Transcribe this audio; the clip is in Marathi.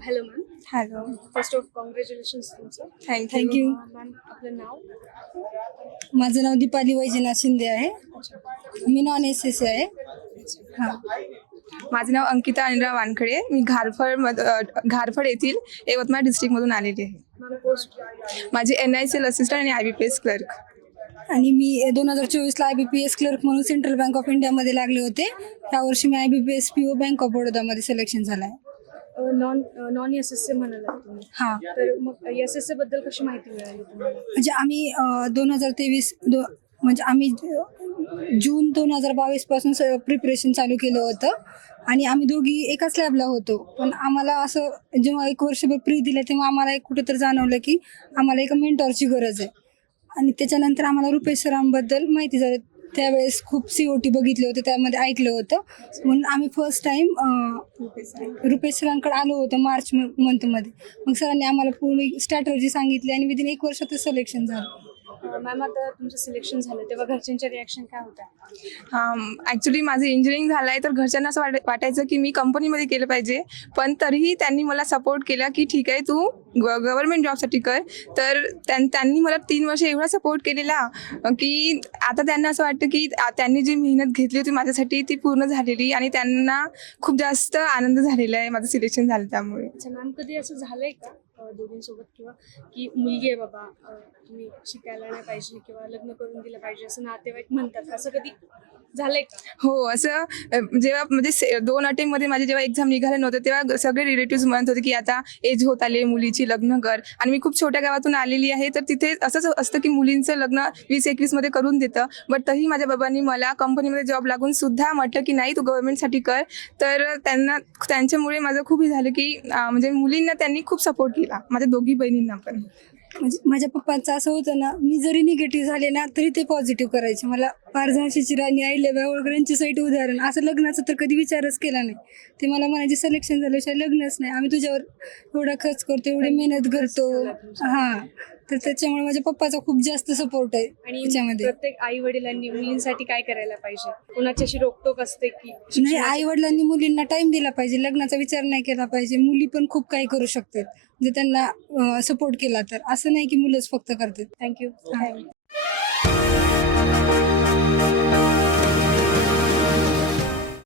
Hello ma'am. Hello. First of congratulations तुमचं. थँक्यू. मॅम आपलं नाव. माझं नाव दीपाली वैजनाथ शिंदे आहे. मी नॉन SSC आहे. हां. माझं नाव अंकिता अनिरा वानखडे. मी घारफळ येथील यवतमाळ डिस्ट्रिक्टमधून आलेली आहे. Ma'am post. माझी NICL असिस्टंट आणि IBPS क्लर्क. आणि मी 2024ला IBPS क्लर्क म्हणून सेंट्रल बँक ऑफ इंडियामध्ये लागले होते. यावर्षी मी IBPS PO बँक ऑफ बडोदामध्ये सिलेक्शन झालं आहे. नॉन SSC म्हणाला तुम्ही. हां. तर मग SSC बद्दल कशी माहिती मिळाली तुम्हाला? म्हणजे आम्ही 2023 म्हणजे आम्ही जून 2022 पासून प्रिपरेशन चालू केलं होतं आणि आम्ही दोघी एकाच लॅबला होतो. पण आम्हाला असं जेव्हा 1 वर्षभर प्री दिलं तेव्हा आम्हाला एक कुठेतरी जाणवलं की आम्हाला एका मेंटॉरची गरज आहे. आणि त्याच्यानंतर आम्हाला रुपेश सरांबद्दल माहिती झाली. त्यावेळेस खूप COT बघितले होते, त्यामध्ये ऐकलं होतं, म्हणून आम्ही फर्स्ट टाइम रुपेश सरांकडे आलो होतो मार्च मंथमध्ये. मग सरांनी आम्हाला पूर्ण स्ट्रॅटर्जी सांगितली आणि विदिन 1 वर्षातच सिलेक्शन झालं. मॅम आता तुमचं सिलेक्शन झालं तेव्हा घरच्यांच्या रिॲक्शन काय होत्या? ॲक्च्युली माझं इंजिनिअरिंग झालं आहे, तर घरच्यांना असं वाटायचं की मी कंपनीमध्ये केलं पाहिजे. पण तरीही त्यांनी मला सपोर्ट केला की ठीक आहे, तू गव्हर्नमेंट जॉबसाठी कर. तर त्यांनी मला 3 वर्ष एवढा सपोर्ट केलेला की आता त्यांना असं वाटतं की त्यांनी जी मेहनत घेतली होती माझ्यासाठी ती पूर्ण झालेली आणि त्यांना खूप जास्त आनंद झालेला आहे माझं सिलेक्शन झालं त्यामुळे. अच्छा मॅम, कधी असं झालंय का दोघींसोबत किंवा की मुलगी आहे बाबा, तुम्ही शिकायला नाही पाहिजे किंवा लग्न करून दिलं पाहिजे असं नातेवाईक म्हणतात, असं कधी झालंय का? हो, असं जेव्हा म्हणजे 2 अटेम्प्टमध्ये माझे जेव्हा एक्झाम निघाले नव्हते तेव्हा सगळे रिलेटिव्ह म्हणत होते की आता एज होत आली मुलीची, लग्न कर. आणि मी खूप छोट्या गावातून आलेली आहे, तर तिथे असंच असतं की मुलींचं लग्न 20-21 मध्ये करून देतं. बट तरी माझ्या बाबांनी मला कंपनीमध्ये जॉब लागून सुद्धा म्हटलं की नाही, तू गव्हर्नमेंटसाठी कर. तर त्यांच्यामुळे माझं खूप हे झालं की म्हणजे मुलींना त्यांनी खूप सपोर्ट केला, माझ्या दोघी बहिणींना पण. म्हणजे माझ्या पप्पांचं असं होतं ना, मी जरी निगेटिव्ह झाले ना तरी ते पॉझिटिव्ह करायचे. मला फार झाशीची राणी, अहिल्याबाई होळकर यांच्यासाठी उदाहरण. असं लग्नाचा तर कधी विचारच केला नाही. ते मला म्हणायचे सिलेक्शन झाल्याशिवाय लग्नच नाही, आम्ही तुझ्यावर एवढा खर्च करतो, एवढी मेहनत करतो. हां, तर त्याच्यामुळे माझ्या पप्पाचा खूप जास्त सपोर्ट आहे. आणि त्याच्यामध्ये प्रत्येक आई वडिलांनी मुलींसाठी काय करायला पाहिजे? कोणाची अशी रोकटोक असते की नाही, आई वडिलांनी मुलींना टाइम दिला पाहिजे, लग्नाचा विचार नाही केला पाहिजे. मुली पण खूप काही करू शकतात जर त्यांना सपोर्ट केला तर. असं नाही की मुलंच फक्त करतात. थँक्यू.